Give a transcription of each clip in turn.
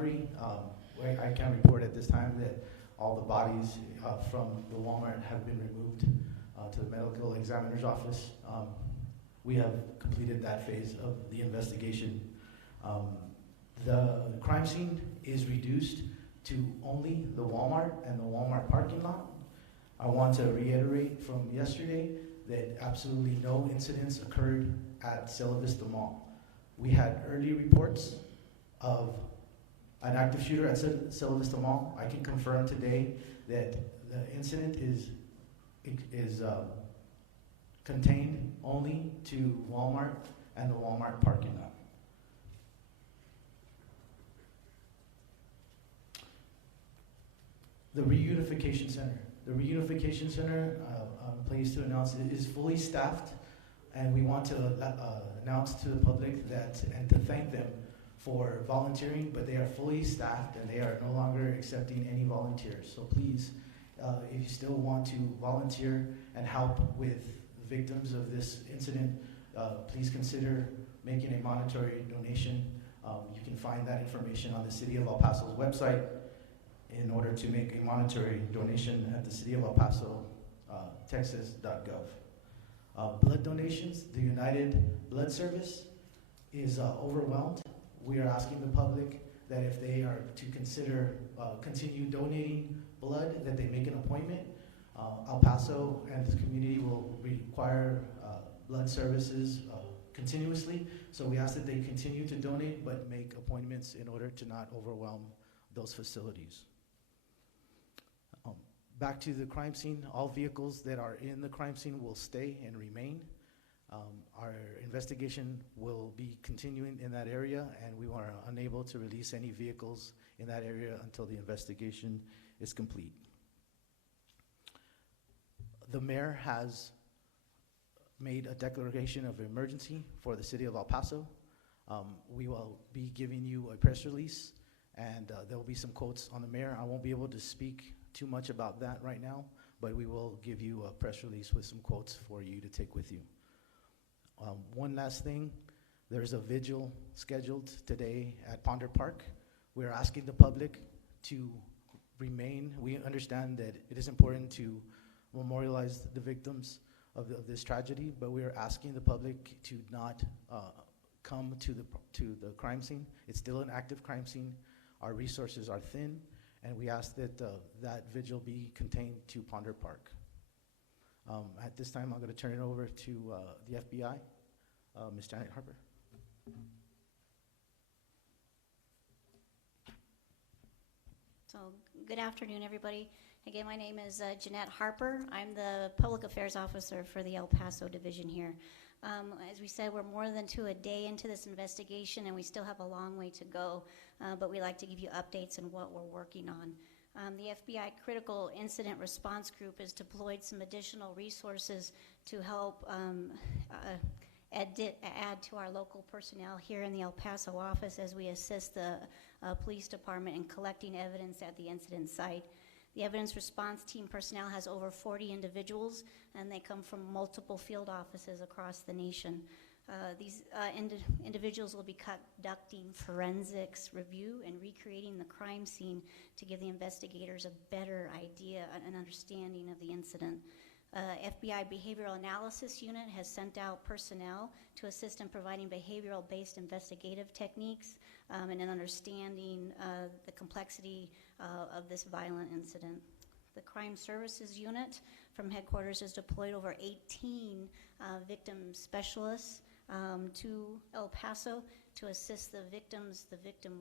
recovery. I can report at this time that all the bodies from the Walmart have been removed to the medical examiner's office. We have completed that phase of the investigation. The crime scene is reduced to only the Walmart and the Walmart parking lot. I want to reiterate from yesterday that absolutely no incidents occurred at Cielo Vista Mall. We had early reports of an active shooter at Cielo Vista Mall. I can confirm today that the incident is contained only to Walmart and the Walmart parking lot. The Reunification Center. The Reunification Center, I'm pleased to announce, it is fully staffed, and we want to announce to the public that, and to thank them for volunteering, but they are fully staffed and they are no longer accepting any volunteers. So please, if you still want to volunteer and help with victims of this incident, please consider making a monetary donation. You can find that information on the City of El Paso's website in order to make a monetary donation at the City of El Paso, texas.gov. Blood donations, the United Blood Service is overwhelmed. We are asking the public that if they are to consider continue donating blood, that they make an appointment. El Paso and the community will require blood services continuously, so we ask that they continue to donate but make appointments in order to not overwhelm those facilities. Back to the crime scene, all vehicles that are in the crime scene will stay and remain. Our investigation will be continuing in that area, and we are unable to release any vehicles in that area until the investigation is complete. The mayor has made a declaration of emergency for the City of El Paso. We will be giving you a press release, and there will be some quotes on the mayor. I won't be able to speak too much about that right now, but we will give you a press release with some quotes for you to take with you. One last thing, there's a vigil scheduled today at Ponder Park. We're asking the public to remain. We understand that it is important to memorialize the victims of this tragedy, but we are asking the public to not come to the crime scene. It's still an active crime scene. Our resources are thin, and we ask that that vigil be contained to Ponder Park. At this time, I'm going to turn it over to the FBI, Ms. Janet Harper. So, good afternoon, everybody. Again, my name is Jeanette Harper. I'm the Public Affairs Officer for the El Paso Division here. As we said, we're more than a day into this investigation, and we still have a long way to go, but we like to give you updates on what we're working on. The FBI Critical Incident Response Group has deployed some additional resources to help add to our local personnel here in the El Paso office as we assist the police department in collecting evidence at the incident site. The evidence response team personnel has over 40 individuals, and they come from multiple field offices across the nation. These individuals will be conducting forensics review and recreating the crime scene to give the investigators a better idea and understanding of the incident. FBI Behavioral Analysis Unit has sent out personnel to assist in providing behavioral-based investigative techniques and in understanding the complexity of this violent incident. The Crime Services Unit from headquarters has deployed over 18 victim specialists to El Paso to assist the victims, the victim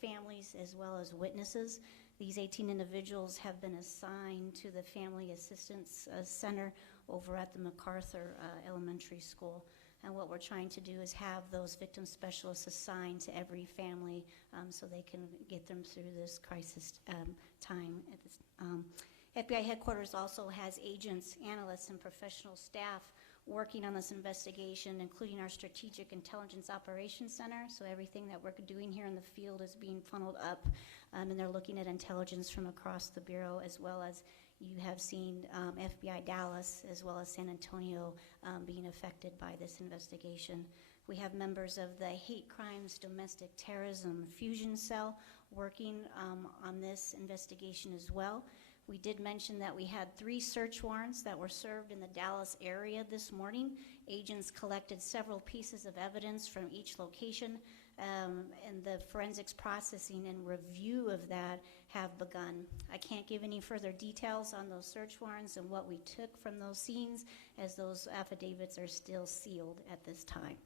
families, as well as witnesses. These 18 individuals have been assigned to the Family Assistance Center over at the MacArthur Elementary School. And what we're trying to do is have those victim specialists assigned to every family so they can get them through this crisis time. FBI headquarters also has agents, analysts, and professional staff working on this investigation, including our Strategic Intelligence Operations Center. So everything that we're doing here in the field is being funneled up, and they're looking at intelligence from across the Bureau, as well as you have seen FBI Dallas, as well as San Antonio being affected by this investigation. We have members of the Hate Crimes Domestic Terrorism Fusion Cell working on this investigation as well. We did mention that we had 3 search warrants that were served in the Dallas area this morning. Agents collected several pieces of evidence from each location, and the forensics processing and review of that have begun. I can't give any further details on those search warrants and what we took from those scenes, as those affidavits are still sealed at this time.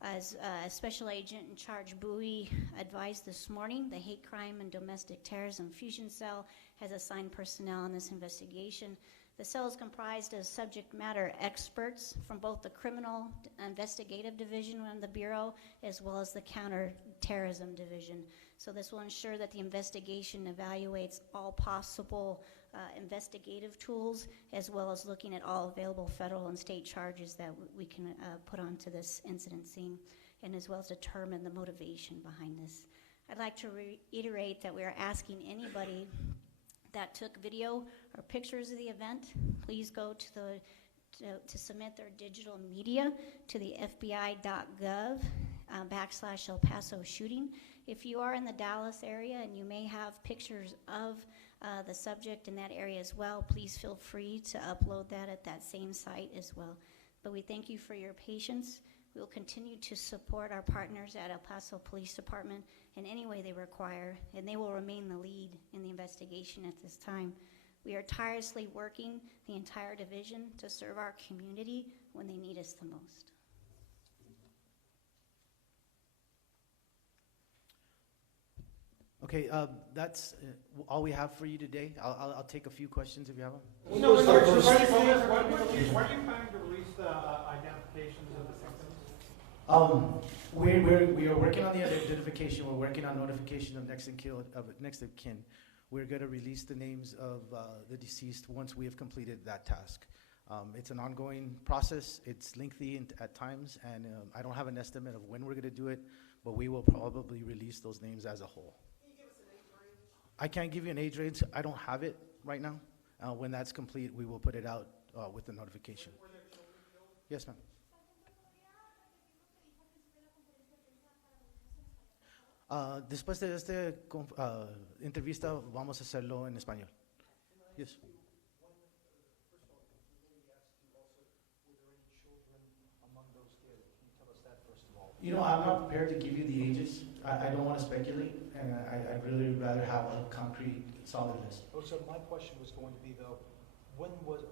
As Special Agent in Charge Bowie advised this morning, the Hate Crime and Domestic Terrorism Fusion Cell has assigned personnel in this investigation. The cell is comprised of subject matter experts from both the Criminal Investigative Division of the Bureau as well as the Counterterrorism Division. So this will ensure that the investigation evaluates all possible investigative tools, as well as looking at all available federal and state charges that we can put onto this incident scene, and as well as determine the motivation behind this. I'd like to reiterate that we are asking anybody that took video or pictures of the event, please go to submit their digital media to the FBI.gov /El Paso shooting. If you are in the Dallas area and you may have pictures of the subject in that area as well, please feel free to upload that at that same site as well. But we thank you for your patience. We will continue to support our partners at El Paso Police Department in any way they require, and they will remain the lead in the investigation at this time. We are tirelessly working the entire division to serve our community when they need us the most. Okay, that's all we have for you today. I'll take a few questions if you have them. No, when are you planning to release the identifications of the victims? We are working on the identification. We're working on notification of next of kin. We're going to release the names of the deceased once we have completed that task. It's an ongoing process. It's lengthy at times, and I don't have an estimate of when we're going to do it, but we will probably release those names as a whole. Can you give us an age range? I can't give you an age range. I don't have it right now. When that's complete, we will put it out with the notification. Were there children killed? Yes, ma'am. Después de esta entrevista vamos a hacerlo en español. Yes. First of all, really ask you also, were there any children among those killed? Can you tell us that first of all? You know, I'm not prepared to give you the ages. I don't want to speculate, and I'd really rather have a concrete, solid list. Oh, so my question was going to be, though, when was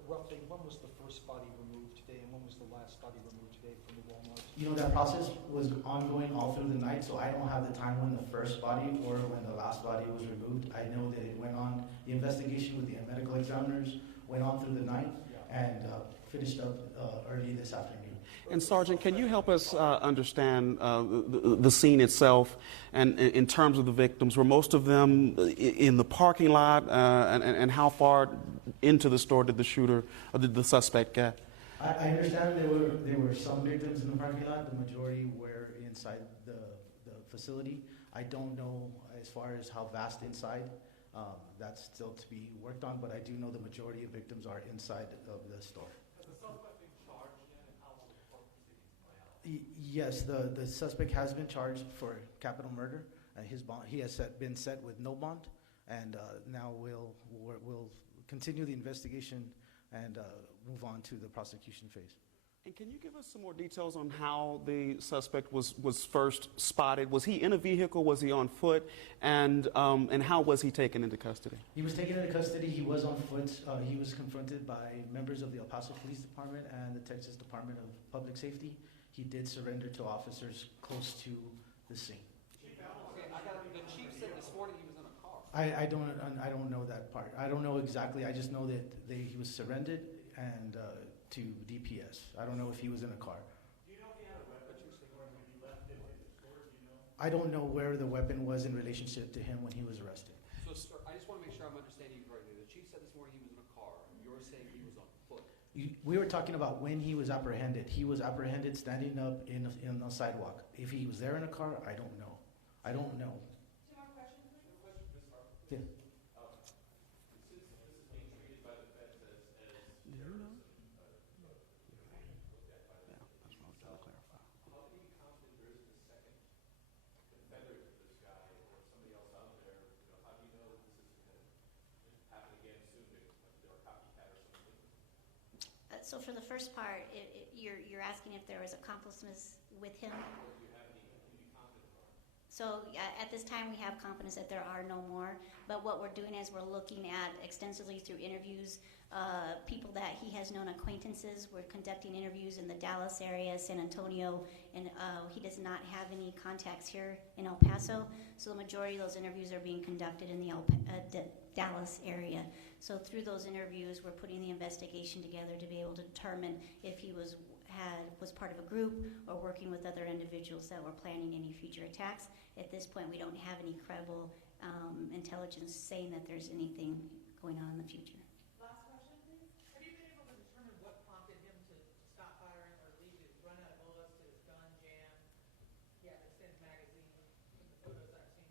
the first body removed today, and when was the last body removed today from the Walmart? You know, that process was ongoing all through the night, so I don't have the time when the first body or when the last body was removed. I know that it went on, the investigation with the medical examiners went on through the night and finished up early this afternoon. And Sergeant, can you help us understand the scene itself, and in terms of the victims? Were most of them in the parking lot, and how far into the store did the shooter or did the suspect get? I understand there were some victims in the parking lot. The majority were inside the facility. I don't know as far as how vast inside. That's still to be worked on, but I do know the majority of victims are inside of the store. Has the suspect been charged yet, and how will the court proceedings play out? Yes, the suspect has been charged for capital murder. His bond, he has been set with no bond, and now we'll continue the investigation and move on to the prosecution phase. And can you give us some more details on how the suspect was first spotted? Was he in a vehicle? Was he on foot? And how was he taken into custody? He was taken into custody. He was on foot. He was confronted by members of the El Paso Police Department and the Texas Department of Public Safety. He did surrender to officers close to the scene. The chief said this morning he was in a car. I don't know that part. I don't know exactly. I just know that he was surrendered and to DPS. I don't know if he was in a car. Do you know if he had a weapon when he left it in the store? Do you know? I don't know where the weapon was in relationship to him when he was arrested. So, sir, I just want to make sure I'm understanding you correctly. The chief said this morning he was in a car. You're saying he was on foot. We were talking about when he was apprehended. He was apprehended standing up in a sidewalk. If he was there in a car, I don't know. I don't know. Two more questions, please. Yeah. Since this is being treated by the feds as terrorism, looked at by the how can you be confident there isn't a second Confederate to this guy or somebody else out there So for the first part, you're asking if there was accomplices with him? So at this time, we have confidence that there are no more. But what we're doing is we're looking at extensively through interviews, people that he has known, acquaintances. We're conducting interviews in the Dallas area, San Antonio, and he does not have any contacts here in El Paso. So the majority of those interviews are being conducted in the Dallas area. So through those interviews, we're putting the investigation together to be able to determine if he was part of a group or working with other individuals that were planning any future attacks. At this point, we don't have any credible intelligence saying that there's anything going on in the future. Last question, please. Have you been able to determine what prompted him to stop firing or leave his run out of bullets to his gun jam? Yeah, extended magazine from the photos I've seen.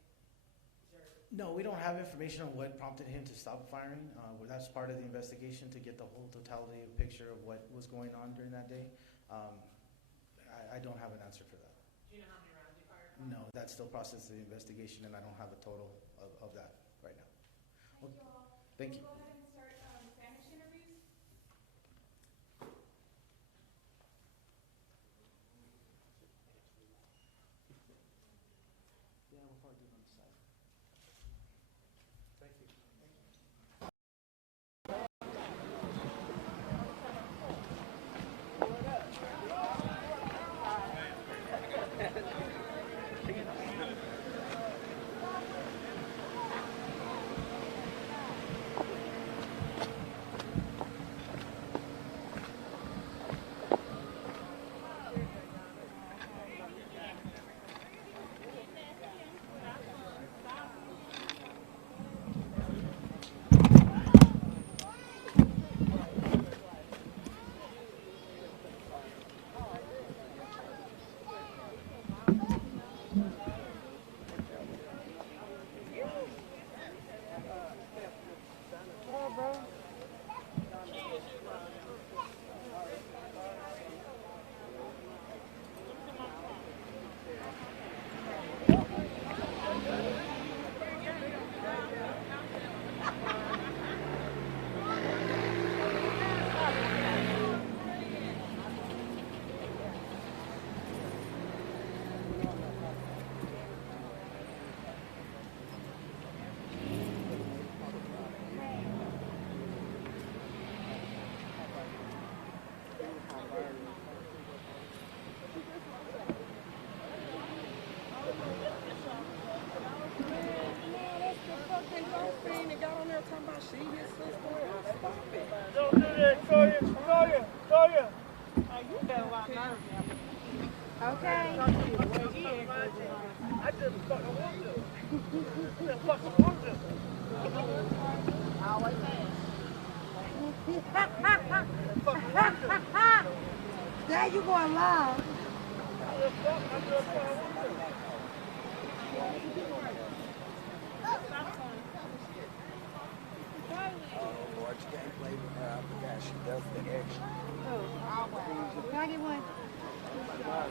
Is there No, we don't have information on what prompted him to stop firing. That's part of the investigation to get the whole totality of picture of what was going on during that day. I don't have an answer for that. Do you know how many rounds he fired? No, that's still processing the investigation, and I don't have a total of that right now. Thank you all. Thank you. We'll go ahead and start Spanish interviews. Yeah, we'll probably do it on the side. Thank you. Don't do that, Toya. Toya. You got a lot of nerve now. Okay. I just fucking want to. Just fucking want to. Always Fucking want to. There you going live. I just fucking want to.